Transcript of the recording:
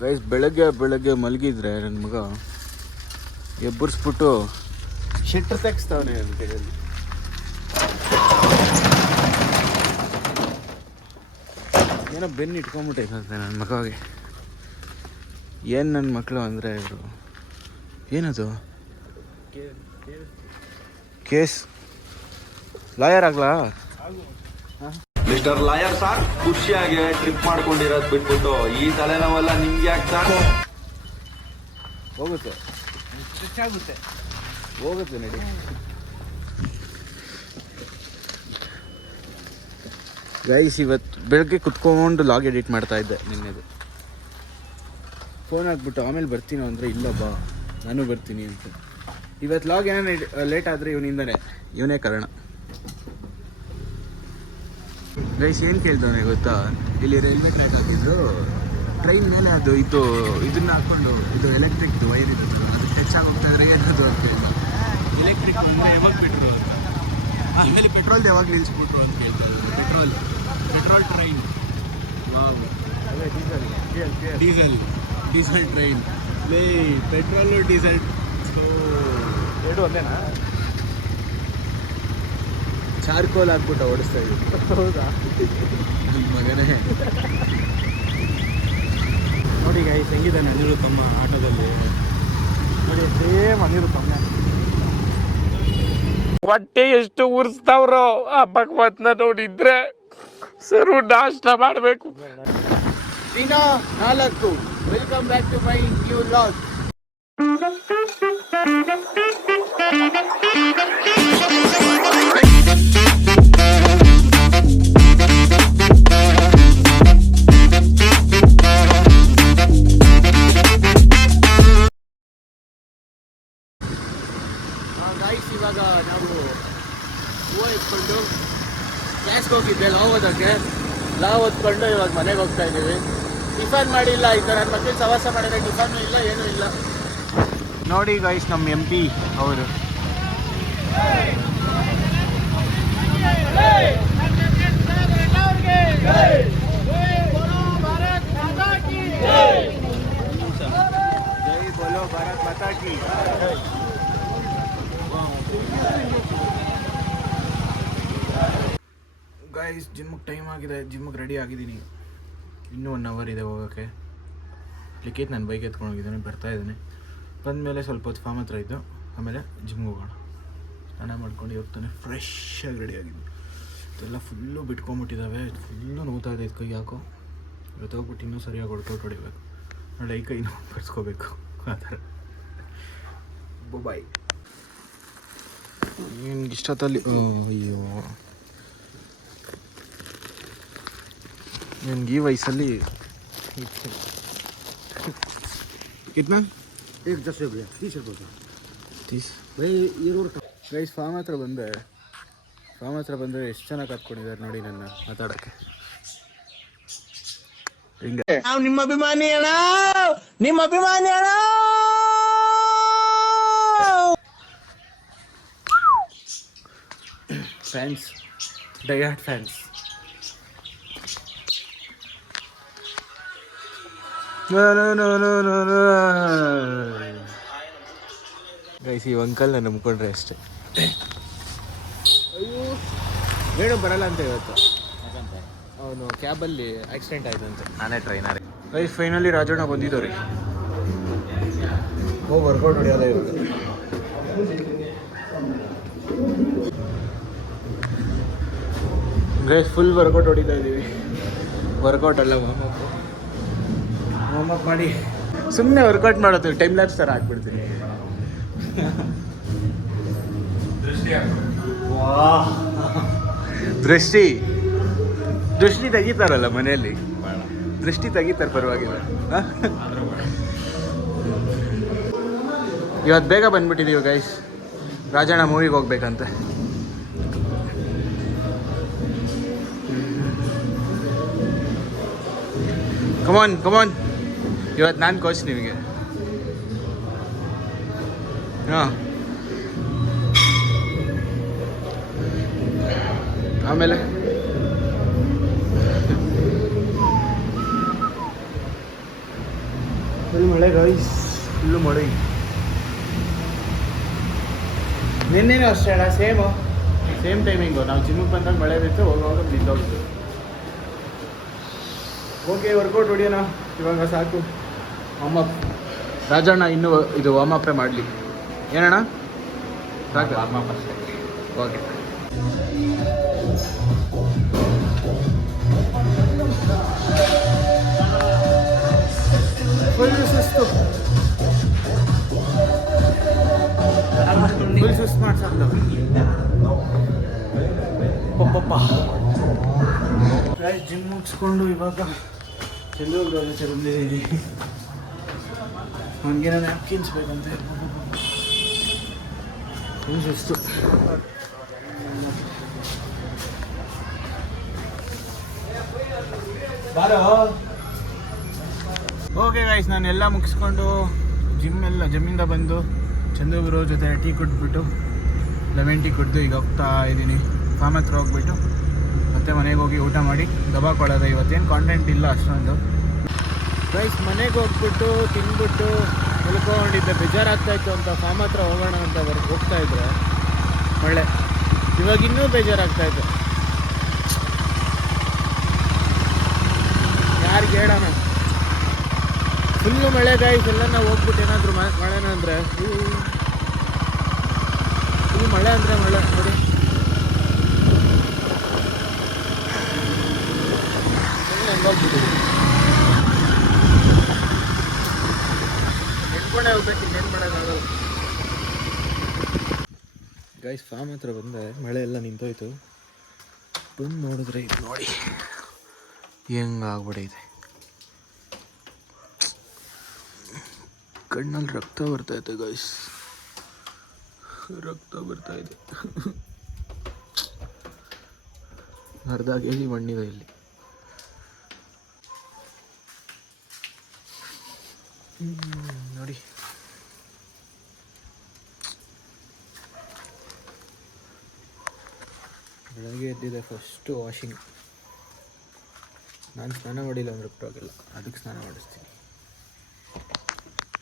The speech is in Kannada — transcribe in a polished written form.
ಗೈಸ್ ಬೆಳಗ್ಗೆ ಮಲಗಿದ್ರೆ ನನ್ನ ಮಗ ಎಬ್ಬರಿಸ್ಬಿಟ್ಟು ಶೆಟ್ರ್ ತೆಗಿಸ್ತಾವನೆ ಅಂತ ಹೇಳಿ. ಏನೋ ಬೆನ್ನು ಇಟ್ಕೊಂಡ್ಬಿಟ್ಟೈತಂತೆ ನನ್ನ ಮಗಗೆ. ಏನು ನನ್ನ ಮಕ್ಕಳು ಅಂದರೆ ಇವರು ಏನದು ಕೇಸ್ ಲಾಯರ್ ಆಗ್ಲಾ? ಮಿಸ್ಟರ್ ಲಾಯರ್ ಸಾರ್, ಖುಷಿಯಾಗಿ ಟ್ರಿಪ್ ಮಾಡ್ಕೊಂಡಿರೋದು ಬಿಟ್ಬಿಟ್ಟು ಈ ತಲೆನೋವೆಲ್ಲ ನಿಮ್ಗೆ ಯಾಕೆ ಸಾರ್? ಹೋಗುತ್ತೆ ನಡಿ. ಗೈಸ್ ಇವತ್ತು ಬೆಳಗ್ಗೆ ಕುತ್ಕೊಂಡು ಲಾಗ್ ಎಡಿಟ್ ಮಾಡ್ತಾ ಇದ್ದೆ ನಿನ್ನೆದು. ಫೋನ್ ಹಾಕ್ಬಿಟ್ಟು ಆಮೇಲೆ ಬರ್ತೀನೋ ಅಂದರೆ ಇಲ್ಲ ಬಾ ನಾನು ಬರ್ತೀನಿ ಅಂತ. ಇವತ್ತು ಲಾಗ್ ಏನೋ ಲೇಟ್ ಆದರೆ ಇವನೇ ಕಾರಣ. ಗೈಸ್ ಏನು ಕೇಳ್ತಾನೆ ಗೊತ್ತಾ, ಇಲ್ಲಿ ರೈಲ್ವೆ ಟ್ರ್ಯಾಕ್ ಹಾಕಿದ್ರು, ಟ್ರೈನ್ ಮೇಲೆ ಅದು ಇದನ್ನ ಹಾಕ್ಕೊಂಡು ಇದು ಎಲೆಕ್ಟ್ರಿಕ್ ವೈರ್ ಇದು ಅದು ಹೆಚ್ಚಾಗಿ ಹೋಗ್ತಾ ಇದ್ರೆ ಏನದು ಅಂತ ಕೇಳಿದ. ಎಲೆಕ್ಟ್ರಿಕ್ ಯಾವಾಗ ಬಿಟ್ರು, ಆಮೇಲೆ ಪೆಟ್ರೋಲ್ದು ಯಾವಾಗ ನಿಲ್ಲಿಸ್ಬಿಟ್ರು ಅಂತ ಕೇಳ್ತಾ ಇದ್ದಾರೆ. Petrol train, diesel train, petrol diesel ಎರಡು ಒಂದೇನಾ? ಚಾರ್ಕೋಲ್ ಹಾಕ್ಬಿಟ್ಟು ಓಡಿಸ್ತಾ ಇದ್ದೀವಿ. ಹೌದಾ? ನನ್ನ ಮಗನೇ ನೋಡಿ ಗೈಸ್ ಹೆಂಗಿದ್ದಾನೆ ಅನಿರು ತಮ್ಮ ಆಟೋದಲ್ಲಿ. ನೋಡಿ ಸೇಮ್ ಅನಿರು ತಮ್ಮ. ಹೊಟ್ಟೆ ಎಷ್ಟು ಉರ್ಸ್ತಾವ್ರೋ ಆ ಭಗವತ್ನ ನೋಡಿದ್ರೆ ಸರು ನಾಷ್ಟ ಮಾಡಬೇಕು. ದಿನ 4. Welcome back to my new log. Guys ಇವಾಗ ನಾವು ಹೂವು ಎತ್ಕೊಂಡು ಕ್ಲಾಸ್ಗೆ ಹೋಗಿದ್ದೆ ಲಾವ್ ಓದ್ಕೊಂಡು ಇವಾಗ ಮನೆಗೆ ಹೋಗ್ತಾ ಇದ್ದೀವಿ. ಟಿಫನ್ ಮಾಡಿಲ್ಲ, ಈ ಥರ ನನ್ನ ಮಕ್ಕಳು ಸವಾಸ ಮಾಡಿದ್ರೆ ಟಿಫನ್ನು ಇಲ್ಲ ಏನೂ ಇಲ್ಲ. ನೋಡಿ ಗಾಯ್ಸ್ ನಮ್ಮ MP ಅವರು ಜೈ ಬೋಲೋ ಭಾರತ್ ಮಾತಾ ಕಿ. ಗೈಸ್ ಜಿಮ್ಗೆ ಟೈಮ್ ಆಗಿದೆ, ಜಿಮ್ಗೆ ರೆಡಿ ಆಗಿದ್ದೀನಿ. ಇನ್ನೂ 1 ಅವರ್ ಇದೆ ಹೋಗೋಕ್ಕೆ. ಲಿಖಿತ್ ನನ್ನ ಬೈಕ್ ಎತ್ಕೊಂಡು ಹೋಗಿದ್ದಾನೆ, ಬರ್ತಾ ಇದ್ದಾನೆ. ಬಂದಮೇಲೆ ಸ್ವಲ್ಪ ಹೊತ್ತು ಫಾರ್ಮ್ ಹತ್ರ ಇದ್ದು ಆಮೇಲೆ ಜಿಮ್ಗೆ ಹೋಗೋಣ. ಸ್ನಾನ ಮಾಡ್ಕೊಂಡು ಹೋಗ್ತಾನೆ, ಫ್ರೆಶ್ಶಾಗಿ ರೆಡಿ ಆಗಿದ್ದು. ಇದೆಲ್ಲ ಫುಲ್ಲು ಬಿಟ್ಕೊಂಬಿಟ್ಟಿದ್ದಾವೆ, ಫುಲ್ಲು ನೋವ್ತಾ ಇದೆ ಕೈ. ಯಾಕೋ ಇವತ್ತು ಹೋಗ್ಬಿಟ್ಟು ಇನ್ನೂ ಸರಿಯಾಗಿ ಹೊಡ್ಕೊಟ್ಟು ನಾಳೆ ಕೈ ನೋವು ಬರ್ಸ್ಕೋಬೇಕು ಆ ಥರ. ಬಾಯ್. ನಿನ್ಗೆ ಇಷ್ಟೊತ್ತಲ್ಲಿ ಅಯ್ಯೋ ನಿನ್ಗೆ ಈ ವಯಸ್ಸಲ್ಲಿ कितना? 10 रुपये 30 रुपये 30 भाई ये रोड ಗೈಸ್ ಫಾರ್ಮ್ ಹತ್ರ ಬಂದರೆ ಎಷ್ಟು ಚೆನ್ನಾಗಿ ಕತ್ಕೊಂಡಿದ್ದಾರೆ ನೋಡಿ ನನ್ನ ಮಾತಾಡೋಕ್ಕೆ. ಹಿಂಗೆ ನಾವು ನಿಮ್ಮ ಅಭಿಮಾನಿ ಅಣ್ಣ. Fans, ಡೈಹಾರ್ಡ್ fans. ಗೈಸ್ ಈ ಅಂಕಲ್ನ ನಂಬ್ಕೊಂಡ್ರೆ ಅಷ್ಟೇ. ಅಯ್ಯೋ ಮೇಡಮ್ ಬರಲ್ಲ ಅಂತ ಇವತ್ತು. ಅವನು ಕ್ಯಾಬಲ್ಲಿ ಆಕ್ಸಿಡೆಂಟ್ ಆಯ್ತಂತೆ. ನಾನೇ ಟ್ರೈನರ್. ಗೈಸ್ ಫೈನಲಿ ರಾಜಣ್ಣ ಬಂದಿದ್ದವ್ರಿ. ವರ್ಕೌಟ್ ಹೊಡೆಯೋದ ಇವಾಗ. ಗೈಸ್ ಫುಲ್ ವರ್ಕೌಟ್ ಹೊಡಿತಾ ಇದ್ದೀವಿ. ವರ್ಕೌಟ್ ಅಲ್ಲ, ವಾರ್ಮ್ ಅಪ್ ಮಾಡಿ ಸುಮ್ಮನೆ ವರ್ಕೌಟ್ ಮಾಡೋದು. ಟೈಮ್ ಲ್ಯಾಪ್ಸ್ ಥರ ಹಾಕ್ಬಿಡ್ತೀನಿ. ದೃಷ್ಟಿ ತೆಗಿತಾರಲ್ಲ ಮನೆಯಲ್ಲಿ, ದೃಷ್ಟಿ ತೆಗಿತಾರೆ ಪರವಾಗಿಲ್ಲ. ಇವತ್ತು ಬೇಗ ಬಂದ್ಬಿಟ್ಟಿದ್ದೀವಿ ಗೈಸ್, ರಾಜಣ್ಣ ಮೂವಿಗೆ ಹೋಗ್ಬೇಕಂತೆ. ಕಮಾನ್ ಇವತ್ತು ನಾನು ಕೋಚ್ ನಿಮಗೆ. ಹಾಂ ಆಮೇಲೆ ಫುಲ್ ಮಳೆ ಗೈಸ್, ಫುಲ್ಲು ಮಳೆ. ನಿನ್ನೆನೂ ಅಷ್ಟೇ ಅಣ್ಣ, ಸೇಮ್ ಟೈಮಿಂಗು. ನಾವು ಜಿಮ್ಮಿಗೆ ಬಂದಾಗ ಮಳೆ ಬಿತ್ತು, ಹೋಗುವಾಗ ಬಿದ್ದೋಗ್ತು. ಓಕೆ, ವರ್ಕೌಟ್ ಹೊಡಿಯೋಣ ಇವಾಗ, ಸಾಕು. ವಾಮಪ್ ರಾಜಣ್ಣ ಇನ್ನೂ ಇದು ವಾಮಪ್ಪೇ ಮಾಡಲಿ. ಏನಣ್ಣ ಸಾಕು? ವಾಮಪ್ ಅಷ್ಟೇ. ಓಕೆ. ಫುಲ್ ಸುಸ್ತು ಮಾಡ್ಸಲ್ಲ ಪಪ್ಪ. ಜಿಮ್ ಮುಗಿಸ್ಕೊಂಡು ಇವಾಗ ಚೆಲ್ಲೂರು ಜೊತೆ ಬಂದಿದ್ದೀನಿ. ಅವನಿಗೆ ನ್ಯಾಪ್ಕಿನ್ಸ್ ಬೇಕಂತ. ಫುಲ್ ಸುಸ್ತು. ಓಕೆ ಗೈಸ್, ನಾನೆಲ್ಲ ಮುಗಿಸ್ಕೊಂಡು ಜಿಮ್ಮಿಂದ ಬಂದು ಚಂದ್ರಗುರು ಜೊತೆ ಟೀ ಕುಟ್ಬಿಟ್ಟು, ಲೆಮನ್ ಟೀ ಕುಡಿದು ಈಗ ಹೋಗ್ತಾ ಇದ್ದೀನಿ. ಫಾರ್ಮ್ ಹತ್ರ ಹೋಗ್ಬಿಟ್ಟು ಮತ್ತೆ ಮನೆಗೆ ಹೋಗಿ ಊಟ ಮಾಡಿ ದಬಾಕೊಳ್ಳೋದು. ಇವತ್ತೇನು ಕಾಂಟೆಂಟ್ ಇಲ್ಲ ಅಷ್ಟೊಂದು ಗೈಸ್. ಮನೆಗೆ ಹೋಗ್ಬಿಟ್ಟು ತಿಂದ್ಬಿಟ್ಟು ಮಲ್ಕೊಂಡಿದ್ದೆ, ಬೇಜಾರಾಗ್ತಾಯಿತ್ತು ಅಂತ ಫಾರ್ಮ್ ಹತ್ರ ಹೋಗೋಣ ಅಂತ ಹೋಗ್ತಾ ಇದ್ರೆ ಮಳೆ. ಇವಾಗ ಇನ್ನೂ ಬೇಜಾರಾಗ್ತಾಯಿತ್ತು. ಯಾರಿಗೆ ಹೇಳೋಣ, ಫುಲ್ಲು ಮಳೆ ಗೈಸ್. ಎಲ್ಲ ನಾವು ಹೋಗ್ಬಿಟ್ಟು ಏನಾದರೂ ಮಳೆನ ಅಂದರೆ ಫುಲ್ ಮಳೆ ಅಂದರೆ ಮಳೆ ನೋಡಿ. ಹೋಗ್ಬಿಟ್ಟಿದ್ದೀವಿ, ನೆನ್ಕೊಂಡೇ ಹೋಗ್ಬೇಕು, ಇನ್ನೇನು ಮಾಡೋಕ್ಕಾಗಲ್ಲ ಗೈಸ್. ಫಾರ್ಮ್ ಹತ್ರ ಬಂದೆ, ಮಳೆ ಎಲ್ಲ ನಿಂತೋಯ್ತು. ಬಂದು ನೋಡಿದ್ರೆ ಇದು ನೋಡಿ ಹೆಂಗಾಗ್ಬಿಟ್ಟೈತೆ. ಕಣ್ಣಲ್ಲಿ ರಕ್ತ ಬರ್ತಾಯಿದೆ ಗೈಸ್, ರಕ್ತ ಬರ್ತಾಯಿದೆ. ಅರ್ಧ ಕೆ ಜಿ ಮಣ್ಣಿದೆ ಇಲ್ಲಿ. ನೋಡಿ ಬೆಳಗ್ಗೆ ಎದ್ದಿದೆ ಫಸ್ಟು ವಾಷಿಂಗ್. ನಾನು ಸ್ನಾನ ಮಾಡಿಲ್ಲ ಅಂದರೆ ಪರವಾಗಿಲ್ಲ, ಅದಕ್ಕೆ ಸ್ನಾನ ಮಾಡಿಸ್ತೀನಿ.